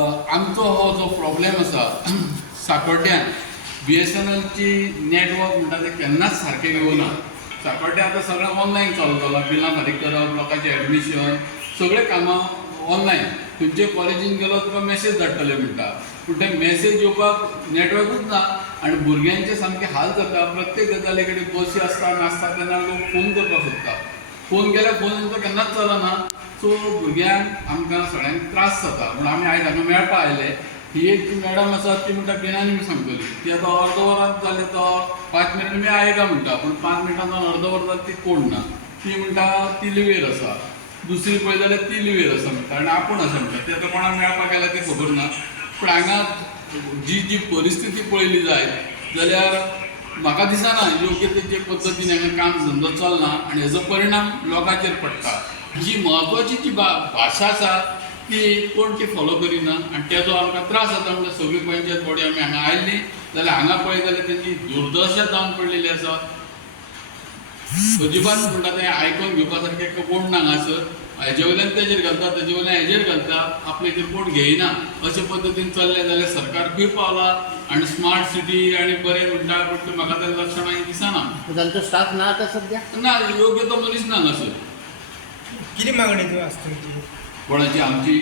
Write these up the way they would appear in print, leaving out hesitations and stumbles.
आमचो हो जो प्रॉब्लेम आसा सांकवाळ्यान BSNLची नेटवर्क म्हणटा ते केन्नाच सारकें येवना. सांकवाळ्या आतां सगळें ऑनलायन चालू जालां. बिलां फारीक करप, लोकांचें एडमिशन, सगळें कामां ऑनलायन. खंयचे कॉलेजीन गेलो तुका मॅसेज धाडटले म्हणटा, पूण ते मॅसेज येवपाक नेटवर्कूच ना आनी भुरग्यांचे सामके हाल जाता. प्रत्येक गजाली कडेन बसी आसता नासता तेन्ना लोक फोन करपाक सोदता. फोन केल्यार फोन केन्नाच चलना. सो भुरग्यांक आमकां सगळ्यांक त्रास जाता. म्हूण आमी आयज हांगा मेळपा आयले. ही एक मॅडम आसा ती म्हणटा बेनानी मी सांगतली. ती आतां अर्द वरांत जालें तो 5 मिनट में आएगा म्हणटा, पूण 5 मिनटांसान अर्द वर जालें ती कोण ना. ती म्हणटा ती लिवेर आसा. दुसरी पळय जाल्यार ती लिवेर आसा म्हणटा आनी आपूण आसा म्हणटा. ती आतां कोणाक मेळपाक गेल्या ती खबर ना. पूण हांगा जी परिस्थिती पळयली जाय जाल्यार म्हाका दिसना योग्य तेजे पद्दतीन हांगा काम धंदो चलना आनी हेजो परिणाम लोकांचेर पडटा. जी म्हत्वाची जी भाशा आसा ती कोण ती फॉलो करिना आनी तेजो आमकां त्रास जाता. म्हणजे सगळी पंचायत बॉडी आमी हांगा आयिल्ली जाल्यार हांगा पळय जाल्यार तेजी दुर्दशा जावन पडलेली आसा. अजिबात म्हणटा तें आयकून घेवपा सारकें कोण ना हांगासर. हेजे वयल्यान तेजेर घालता, तेजे वयल्यान हेजेर घालता, आपल्याचेर कोण घेयना अशे पद्दतीन चल्लें जाल्यार सरकार खंय पावला. आनी स्मार्ट सिटी आनी बरें म्हणटा पूण म्हाका तें लक्षणां दिसना. तांचो स्टाफ ना आतां सद्या ना योग्य तो मनीस ना हांगासर. कितें मागणी आसता तुमची? कोणाची आमची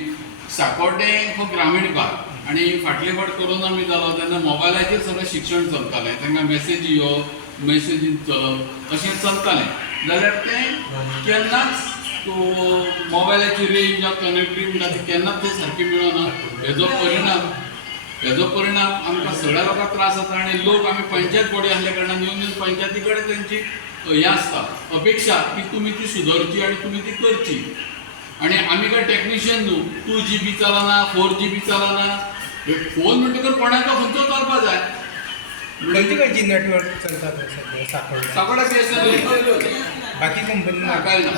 सांकवाळे हो ग्रामीण भाग आनी फाटले फावट कोरोना बी जालो तेन्ना मोबायलाचेर सगळें शिक्षण चलतालें. तांकां मॅसेजी येवप, मॅसेजीन चलप अशें चलतालें. जाल्यार तें केन्नाच मोबायलाची रेंज या कनेक्टिविटी म्हणटा ती केन्नाच तें सारकी मेळना. हेजो परिणाम आमकां सगळ्या लोकांक त्रास जाता. आनी लोक आमी पंचायत बॉडी आसल्या कारणान येवन पंचायती कडेन तेंची हें आसता अपेक्षा की तुमी ती सुदरची आनी तुमी ती करची. आनी आमी काय टेक्निशियन न्हू. 2GB चलना, 4GB चलना. फोन म्हणटकर कोणाचो खंयचो चलपा जाय. खंयची नेटवर्क चलता सद्या सांकवाळे? सांकवाळे BSNL बाकी कंपनी काय ना.